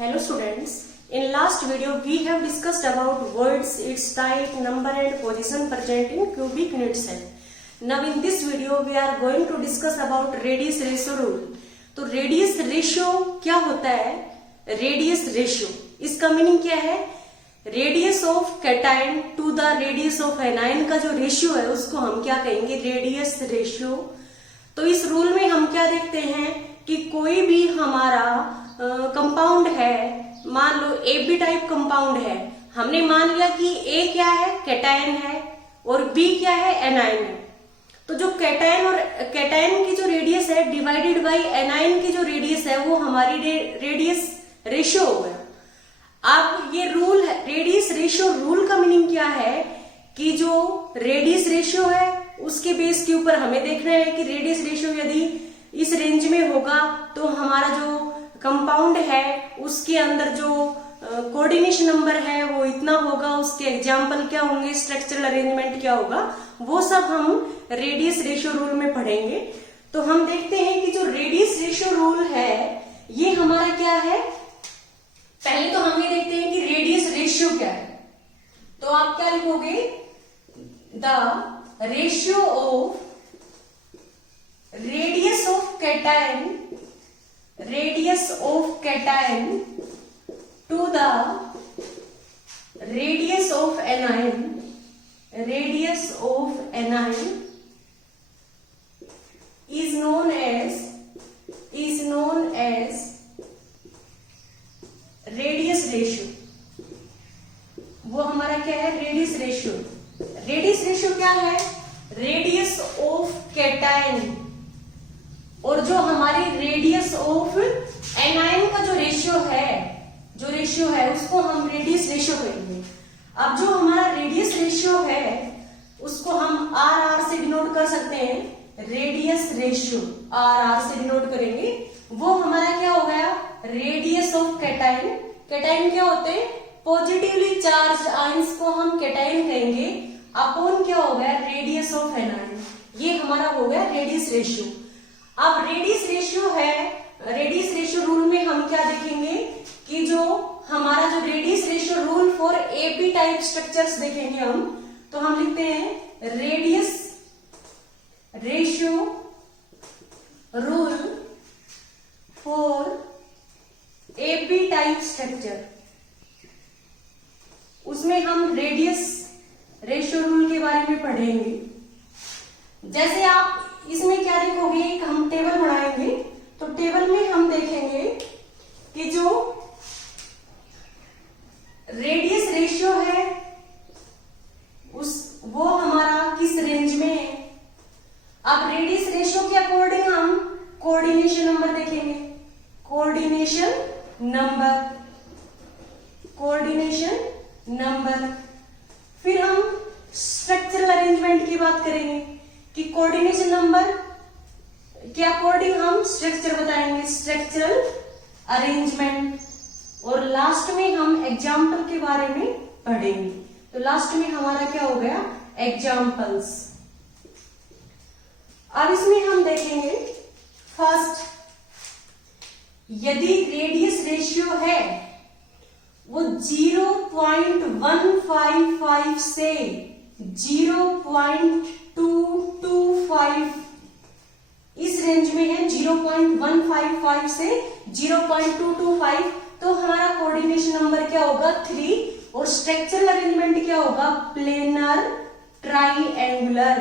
Hello students, in last video we have discussed about words, its type, number and position present in cubic unit cell. Now in this video we are going to discuss about radius ratio rule. तो radius ratio क्या होता है? Radius ratio इसका meaning क्या है? Radius of cation to the radius of anion का जो ratio है उसको हम क्या कहेंगे? Radius ratio. तो इस रूल में हम क्या देखते हैं कि कोई भी हमारा कंपाउंड है, मान लो ए बी टाइप कंपाउंड है, हमने मान लिया कि ए क्या है? कैटायन है और बी क्या है? एनायन है। तो जो कैटायन की जो रेडियस है डिवाइडेड बाय एनायन की जो रेडियस है वो हमारी रेडियस रेशियो हो गया। अब ये रूल है, रेडियस रेशियो रूल का मीनिंग क्या है कि जो रेडियस रेशियो है उसके बेस के ऊपर हमें देखना है कि रेडियस रेशियो यदि इस रेंज में होगा तो हमारा जो कंपाउंड है उसके अंदर जो कोऑर्डिनेशन नंबर है वो इतना होगा, उसके एग्जाम्पल क्या होंगे, स्ट्रक्चरल अरेंजमेंट क्या होगा, वो सब हम रेडियस रेशियो रूल में पढ़ेंगे। तो हम देखते हैं कि जो रेडियस रेशियो रूल है ये हमारा क्या है। पहले तो हम ये देखते हैं कि रेडियस रेशियो क्या है। तो आप क्या लिखोगे? The ratio of radius of cation to the radius of anion is known as radius ratio. वो हमारा क्या है? Radius ratio. रेडियस रेशियो क्या है? रेडियस ऑफ कैटायन और जो हमारी रेडियस ऑफ एनायन का जो रेशियो है उसको हम रेडियस रेशियो कहेंगे। अब जो हमारा रेडियस रेशियो है उसको हम आर से डिनोट कर सकते हैं। रेडियस रेशियो आर से डिनोट करेंगे। वो हमारा क्या हो गया? Radius of cation. कैटायन क्या होते हैं? पॉजिटिवली चार्ज आयंस को हम कैटायन कहेंगे। अपॉन क्या हो गया? Radius of anion. ये हमारा हो गया रेडियस रेशियो। अब रेडियस रेशियो है, रेडियस रेशियो रूल में हम क्या देखेंगे कि जो हमारा जो radius ratio rule for AP type structures देखेंगे हम। तो हम लिखते हैं radius ratio rule for AP type structure. उसमें हम रेडियस रेशियो रूल के बारे में पढ़ेंगे। जैसे आप इसमें क्या देखोगे, एक हम टेबल बनाएंगे। तो टेबल में हम देखेंगे कि जो रेडियस रेशियो है वो हमारा किस रेंज में है। अब रेडियस रेशियो के अकॉर्डिंग हम कोऑर्डिनेशन नंबर देखेंगे। कोऑर्डिनेशन नंबर फिर हम स्ट्रक्चरल अरेंजमेंट की बात करेंगे कि कोऑर्डिनेशन नंबर के अकॉर्डिंग हम स्ट्रक्चर बताएंगे, स्ट्रक्चरल अरेंजमेंट। और लास्ट में हम एग्जाम्पल के बारे में पढ़ेंगे। तो लास्ट में हमारा क्या हो गया? एग्जाम्पल्स। अब इसमें हम देखेंगे फर्स्ट, यदि रेडियस रेशियो है वो 0.155 से 0.225 इस रेंज में है, 0.155 से 0.225, तो हमारा कोऑर्डिनेशन नंबर क्या होगा? 3। और स्ट्रक्चरल अरेंजमेंट क्या होगा? Planar triangular.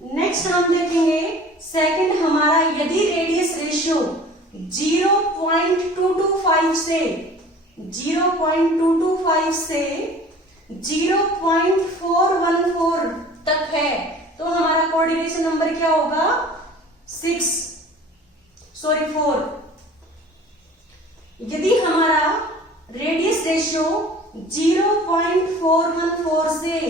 नेक्स्ट हम देखेंगे सेकंड हमारा, यदि रेडियस रेशियो 0.225 से 0.414 तक है तो हमारा कोऑर्डिनेशन नंबर क्या होगा? 4। यदि हमारा रेडियस रेशियो 0.414 से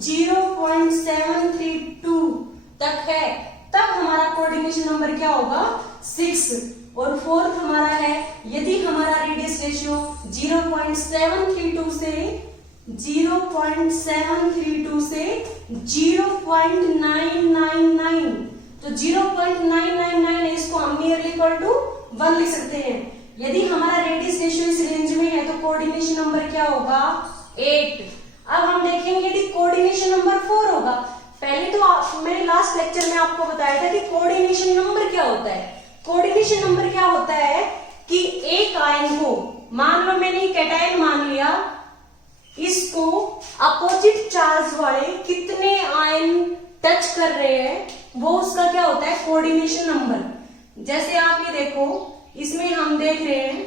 0.732 तक है तब हमारा कोऑर्डिनेशन नंबर क्या होगा? 6। और फोर्थ हमारा है, यदि हमारा रेडियस रेशियो 0.732 से 0.999, तो 0.999 है, इसको हम नियरली इक्वल टू 1 लिख सकते हैं। यदि हमारा रेडियस रेशियो इस रेंज में है तो कोऑर्डिनेशन नंबर क्या होगा 8। अब हम देखेंगे यदि कोऑर्डिनेशन नंबर 4 होगा। पहले तो मैंने लास्ट लेक्चर में आपको बताया था कि कोऑर्डिनेशन नंबर क्या होता है। कोऑर्डिनेशन नंबर क्या होता है कि एक आयन को, मान लो मैंने कैटायन मान लिया, इसको अपोजिट चार्ज वाले कितने आयन टच कर रहे हैं वो उसका क्या होता है कोऑर्डिनेशन नंबर। जैसे आप ये देखो, इसमें हम देख रहे हैं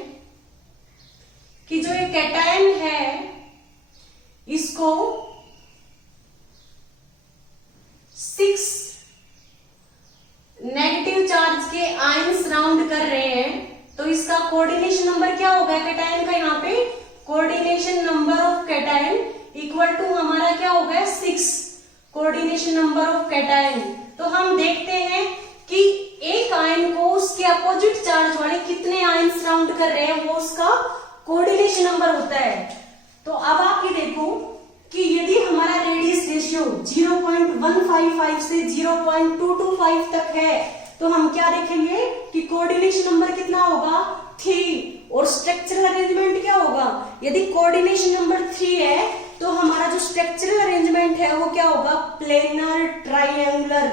कि जो एक कैटायन है इसको 6 नेगेटिव चार्ज के आयन सराउंड कर रहे हैं, तो इसका कोऑर्डिनेशन नंबर क्या होगा कैटायन का, यहाँ पे coordination number of cation equal to हमारा क्या होगा 6 कोऑर्डिनेशन नंबर ऑफ कैटायन। तो हम देखते हैं कि एक आयन को उसके अपोजिट चार्ज वाले कितने आयन सराउंड कर रहे हैं वो उसका कोऑर्डिनेशन नंबर होता है। तो अब आप ये देखो कि यदि हमारा रेडियस रेशियो 0.155 से 0.225 तक है तो हम क्या देखेंगे कि कोऑर्डिनेशन नंबर कितना होगा 3 और स्ट्रक्चरल अरेंजमेंट क्या होगा। यदि कोऑर्डिनेशन नंबर 3 है तो हमारा जो स्ट्रक्चरल अरेंजमेंट है वो क्या होगा प्लेनर ट्राइंगुलर।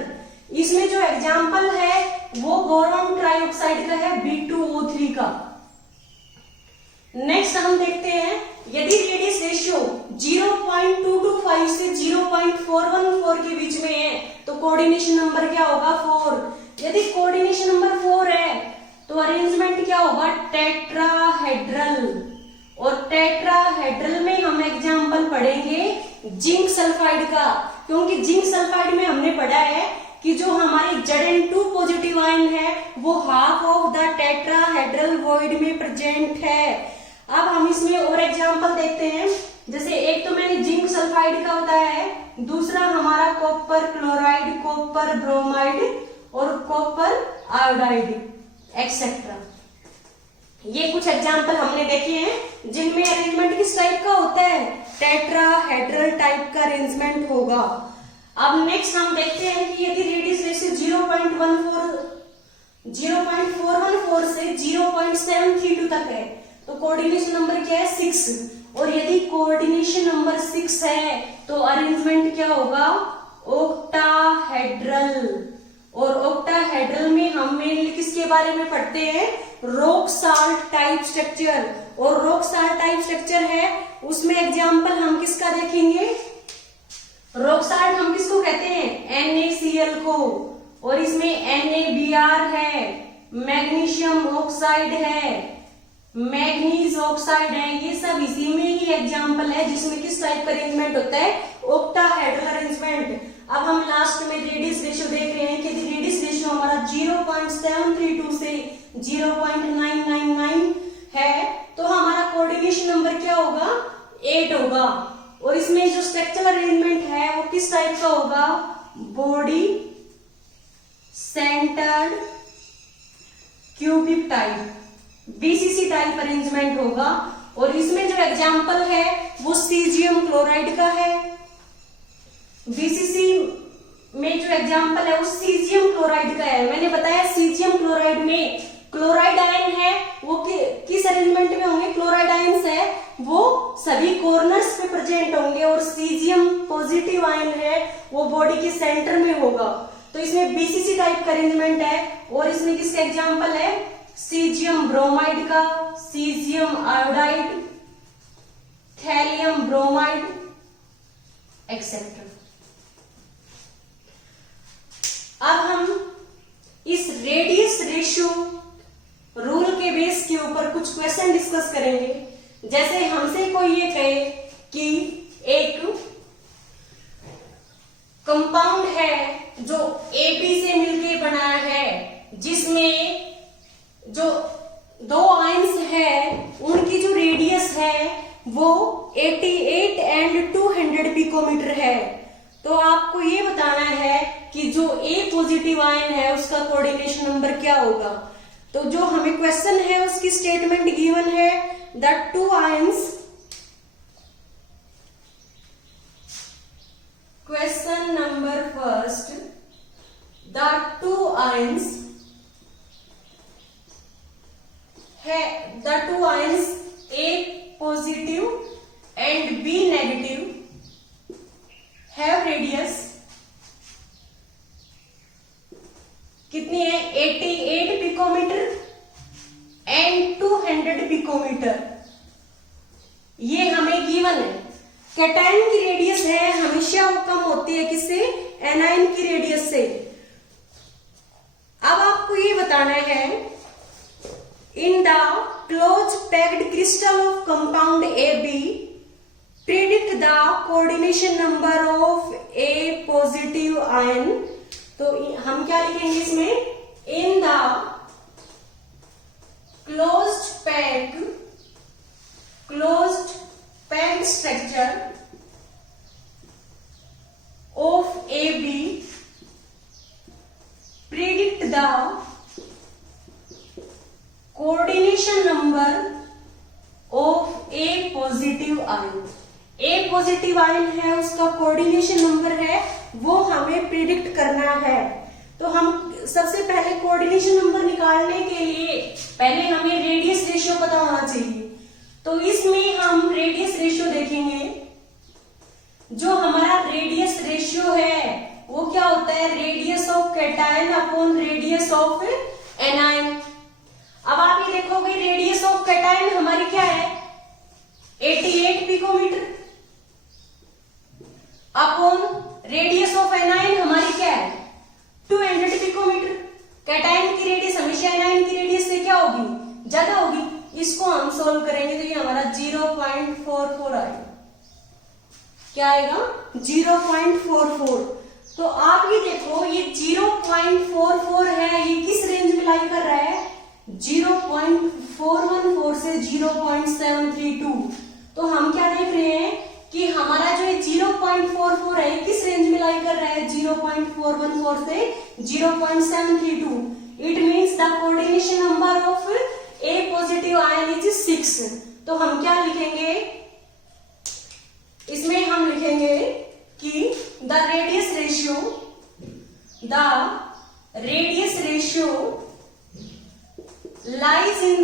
इसमें जो एग्जाम्पल है वो बोरॉन ट्राइऑक्साइड का है B2O3 का। नेक्स्ट हम देखते हैं यदि रेडियस रेशियो 0.225 से 0.414 के बीच में है तो कोऑर्डिनेशन नंबर क्या होगा 4। यदि कोऑर्डिनेशन नंबर 4 है तो अरेंजमेंट क्या होगा टेट्राहेड्रल। और टेट्राहेड्रल में हम एग्जाम्पल पढ़ेंगे जिंक सल्फाइड का, क्योंकि जिंक सल्फाइड में हमने पढ़ा है कि जो हमारी Zn2 पॉजिटिव आयन है वो half of the tetrahedral void में प्रेजेंट है। अब हम इसमें और एग्जाम्पल देखते हैं, जैसे एक तो मैंने जिंक सल्फाइड का बताया है, दूसरा हमारा कॉपर क्लोराइड, कॉपर ब्रोमाइड और कॉपर आयोडाइड एक्सेट्रा। ये कुछ एग्जाम्पल हमने देखे हैं जिनमें अरेंजमेंट किस टाइप का होता है टेट्राहेड्रल टाइप का अरेंजमेंट होगा। अब नेक्स्ट हम देखते हैं कि यदि रेडियस रेशियो 0.414 से 0.732 तक है तो कोऑर्डिनेशन नंबर क्या है 6। और यदि कोऑर्डिनेशन नंबर 6 है तो अरेंजमेंट क्या होगा ऑक्टाहेड्रल। और ऑक्टाहेड्रल में हम मेनली किसके बारे में पढ़ते हैं रॉक साल्ट टाइप स्ट्रक्चर। और रॉक साल्ट टाइप स्ट्रक्चर है उसमें एग्जाम्पल हम किसका देखेंगे, रॉक साल्ट हम किसको कहते हैं NaCl को, और इसमें NaBr है, मैग्नीशियम ऑक्साइड है, मैग्नीज ऑक्साइड है, ये सब इसी में ही एग्जाम्पल है जिसमें किस टाइप का अरेंजमेंट होता है ऑक्टाहेड्रल अरेंजमेंट। अब हम लास्ट में रेडियस रेशियो देख रहे हैं कि रेडियस रेशियो हमारा 0.732 से 0.999 है तो हमारा कोऑर्डिनेशन नंबर क्या होगा 8 होगा। और इसमें जो स्ट्रक्चरल अरेंजमेंट है वो किस टाइप का होगा body centred cubic type BCC type arrangement होगा। और इसमें जो एग्जाम्पल है वो सीजियम क्लोराइड का है। BCC में जो एग्जाम्पल है वो सीजियम क्लोराइड का है। मैंने बताया सीजियम क्लोराइड में क्लोराइड आयन है वो किस अरेंजमेंट में होंगे, क्लोराइड आयन्स है वो सभी कॉर्नर्स पे प्रेजेंट होंगे, और सीजियम पॉजिटिव आयन है वो बॉडी के सेंटर में होगा। तो इसमें BCC टाइप का अरेंजमेंट है। और इसमें किसका एग्जाम्पल है सीजियम ब्रोमाइड का, caesium iodide, thallium bromide etcetera. अब हम इस रेडियस रेशियो रूल के बेस के ऊपर कुछ क्वेश्चन डिस्कस करेंगे। जैसे हमसे कोई ये कहे कि एक कंपाउंड है जो AB से मिलके बना है जिसमें जो दो आयंस है उनकी जो रेडियस है वो 88 एंड 200 पिकोमीटर है। तो आपको ये बताना है कि जो A पॉजिटिव आयन है उसका कोऑर्डिनेशन नंबर क्या होगा। तो जो हमें क्वेश्चन है उसकी स्टेटमेंट गिवन है the two ions, question number first, the two ions A positive and B negative have radius कितनी है 88 पिकोमीटर एंड 200 पिकोमीटर, ये हमें गिवन है। कैटायन की रेडियस है हमेशा वो कम होती है किससे, एनायन की रेडियस से। अब आपको ये बताना है in the close packed crystal of compound AB predict the coordination number of A positive ion. तो हम क्या लिखेंगे इसमें, in the closed packed structure of AB predict the coordination number of A positive ion। A positive ion है उसका coordination number है वो हमें प्रिडिक्ट करना है। तो हम सबसे पहले कोऑर्डिनेशन नंबर निकालने के लिए पहले हमें रेडियस रेशियो पता होना चाहिए। तो इसमें हम रेडियस रेशियो देखेंगे। जो हमारा रेडियस रेशियो है वो क्या होता है, radius of cation upon radius of anion. अब आप ये देखोगे रेडियस ऑफ कैटायन हमारी क्या है 88 picometre upon radius of anion हमारी क्या है 200 पिकोमीटर। कैटायन की रेडियस हमेशा एनायन की रेडियस से क्या होगी, ज्यादा होगी। इसको हम सोल्व करेंगे तो ये हमारा 0.44 आएगा। क्या आएगा 0.44। तो आप ये देखो ये 0.44 है, ये किस रेंज में लाई कर रहा है 0.414 से 0.732। तो हम क्या देख रहे हैं कि हमारा जो ये 0.44 है किस रेंज में लाई कर रहा है 0.414 से 0.732। It means the coordination number of A positive ion is 6। तो हम क्या लिखेंगे इसमें, हम लिखेंगे कि the radius ratio lies in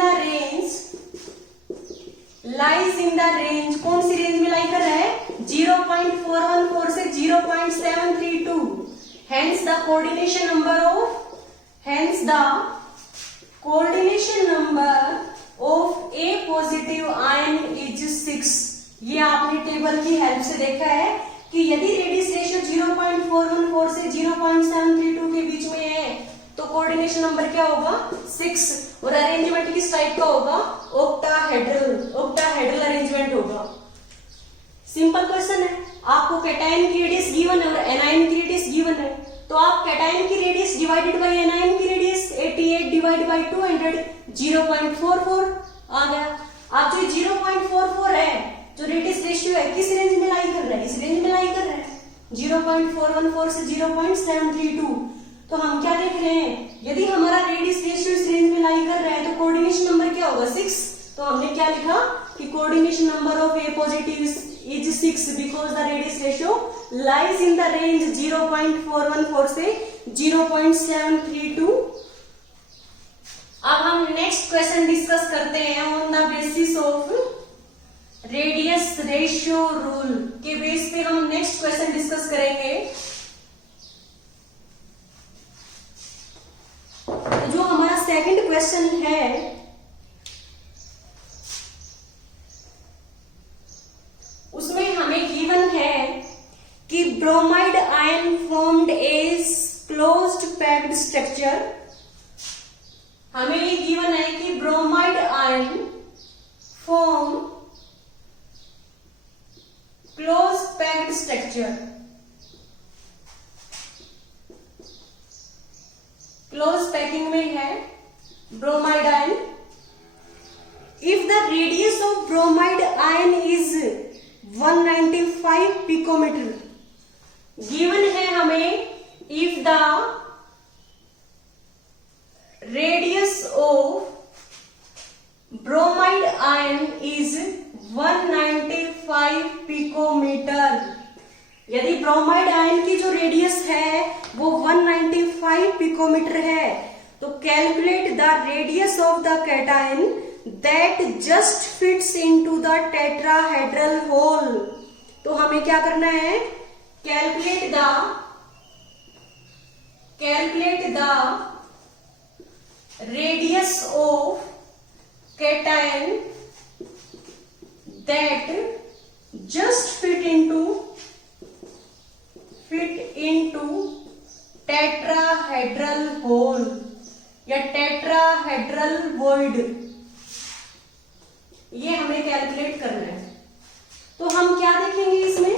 the range, कौन सी रेंज में लाई कर रहा है 0.414 से 0.732। Hence the coordination number of A positive ion is 6। ये आपने टेबल की हेल्प से देखा है कि यदि रेडियस रेशियो 0.414 से 0.732 के बीच में है तो कोऑर्डिनेशन नंबर क्या होगा 6। और अरेंजमेंट किस टाइप का होगा, ऑक्टाहेड्रल अरेंजमेंट होगा। सिंपल क्वेश्चन है। आपको कैटायन की रेडियस गिवन है और एनायन की रेडियस गिवन है, तो आप कैटायन की रेडियस डिवाइडेड बाय एनायन की रेडियस 88 डिवाइड बाय 200 0.44 आ गया। आप जो 0.44 है जो रेडियस रेशियो है किस रेंज में लाई कर रहा है, इस रेंज में लाई कर रहा है 0.414 से 0.732। तो हम क्या देख रहे हैं, यदि हमारा रेडियस रेशियो इस रेंज में लाई कर रहा है तो कोऑर्डिनेशन नंबर क्या होगा 6। तो हमने क्या लिखा कि coordination number of A positive is 6 because the radius ratio lies in the range 0.414 से 0.732। अब हम नेक्स्ट क्वेश्चन डिस्कस करते हैं on the basis of radius ratio rule के बेस पे हम नेक्स्ट क्वेश्चन डिस्कस करेंगे। जो हमारा सेकंड क्वेश्चन है उसमें हमें गिवन है कि bromide ion formed as closed packed structure. हमें ये गिवन है कि bromide ion form close packed structure, close packing में है bromide ion. If the radius of bromide ion is 195 picometre, given है हमें if the radius of bromide ion is 195 picometre. यदि bromide ion की जो रेडियस है वो 195 195 पिकोमीटर है। तो calculate the radius of the cation that just fits into the tetrahedral hole. तो हमें क्या करना है, calculate the radius of cation that just fit into tetrahedral hole या tetrahedral void, ये हमें कैलकुलेट करना है। तो हम क्या देखेंगे इसमें,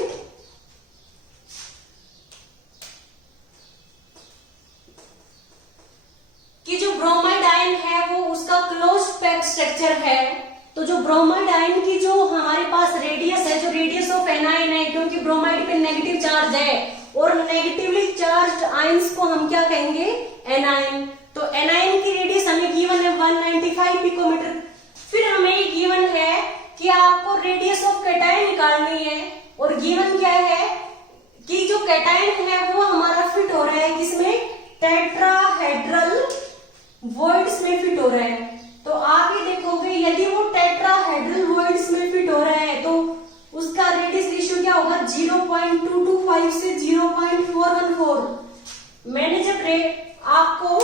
कि जो ब्रोमाइड आयन है वो उसका क्लोज्ड पैक्ड स्ट्रक्चर है। तो जो ब्रोमाइड आयन की जो हमारे पास रेडियस है, जो रेडियस ऑफ एनायन है, क्योंकि ब्रोमाइड पे नेगेटिव चार्ज है और नेगेटिवली चार्ज्ड आयंस को हम क्या कहेंगे, एनायन। तो एनायन की रेडियस हमें गिवन है 195 पिकोमीटर। फिर हमें गिवन है कि आपको रेडियस ऑफ कैटायन निकालनी है, और गिवन क्या है कि जो कैटायन है वो हमारा फिट हो रहा है किसमें, टेट्राहेड्रल वॉइड्स में फिट हो रहा है। तो आप ये देखोगे यदि वो टेट्राहेड्रल वॉइड्स में फिट हो रहा है तो उसका रेडियस रेशियो क्या होगा, 0.225 से 0.414। मैंने जब आपको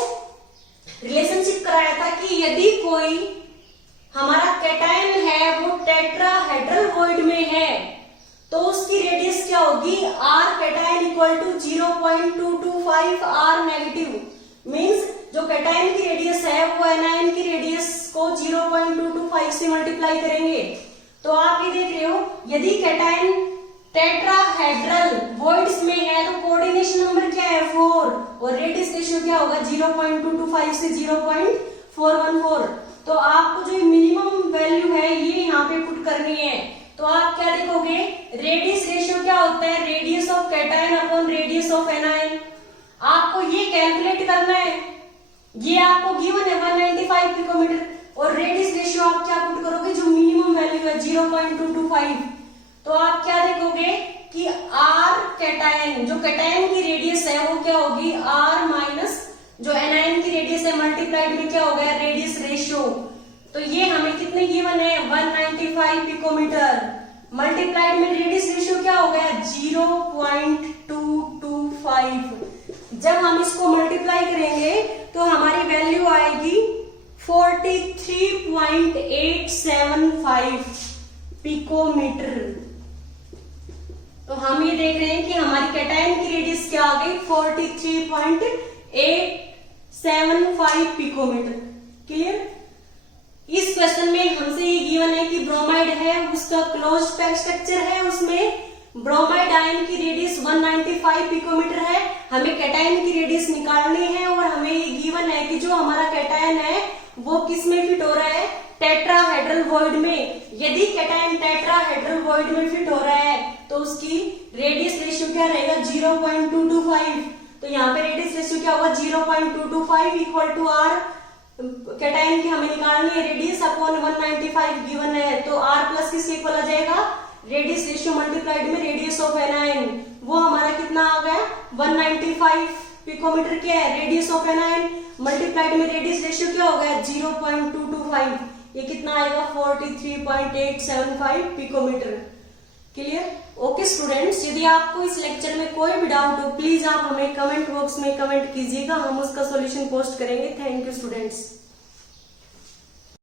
रिलेशनशिप कराया था कि यदि कोई हमारा कैटायन है वो टेट्राहेड्रल वॉइड में है तो उसकी रेडियस क्या होगी, R cation equal to 0.225 R negative. Means जो कैटायन की रेडियस है वो एनायन की रेडियस को 0.225 से मल्टीप्लाई करेंगे। तो आप ये देख रहे हो, यदि कैटायन टेट्राहेड्रल वॉइड्स में है तो कोऑर्डिनेशन नंबर क्या है, 4, और रेडियस रेशियो क्या होगा, 0.225 से 0.414। तो आपको जो मिनिमम वैल्यू है ये यहाँ पे पुट करनी है। तो आप क्या देखोगे, रेडियस रेशियो क्या होता है, radius of cation upon radius of anion. आपको ये कैलकुलेट करना है, ये आपको गिवन है 195 पिकोमीटर, और रेडियस रेशियो आप क्या पुट करोगे, जो मिनिमम वैल्यू है 0.225। तो आप क्या देखोगे कि आर कैटायन, जो कैटायन की रेडियस है वो क्या होगी, आर माइनस जो एनायन की रेडियस है मल्टीप्लाइड में क्या हो गया, रेडियस रेशियो। तो ये हमें कितने गिवन है, 195 पिकोमीटर, मल्टीप्लाइड में रेडियस रेशियो क्या हो गया, 0.225। जब हम इसको मल्टीप्लाई करेंगे तो हमारी वैल्यू आएगी 43.875 पिकोमीटर। तो हम ये देख रहे हैं कि हमारी कैटायन की रेडियस क्या आ गई, 43.875 पिकोमीटर। क्लियर। इस क्वेश्चन में हमसे ये गिवन है कि ब्रोमाइड है, उसका क्लोज्ड पैक्ड स्ट्रक्चर है, उसमें ब्रोमाइड आयन की रेडियस 195 पिकोमीटर है। हमें कैटायन की रेडियस निकालनी है, और हमें ये गिवन है कि जो हमारा कैटायन है वो किस में फिट हो रहा है, टेट्राहेड्रल वॉइड में। यदि कैटायन टेट्राहेड्रल वॉइड में फिट हो रहा है तो उसकी रेडियस रेशियो क्या रहेगा, 0.225। तो यहाँ पे रेडियस रेशियो क्या होगा, 0.225 इक्वल टू आर कैटायन की हमें निकालनी है रेडियस अपॉन 195 गिवन है। तो आर प्लस किसके इक्वल आ जाएगा, रेडियस रेशियो मल्टीप्लाइड में रेडियस ऑफ एनायन, वो हमारा कितना आ गया, 195 पिकोमीटर क्या है, रेडियस ऑफ एनायन, मल्टीप्लाइड में रेडियस रेशियो क्या हो गया, 0.225। ये कितना आएगा, 43.875 पिकोमीटर। क्लियर। ओके स्टूडेंट्स, यदि आपको इस लेक्चर में कोई भी डाउट हो प्लीज आप हमें कमेंट बॉक्स में कमेंट कीजिएगा, हम उसका सॉल्यूशन पोस्ट करेंगे। Thank you students.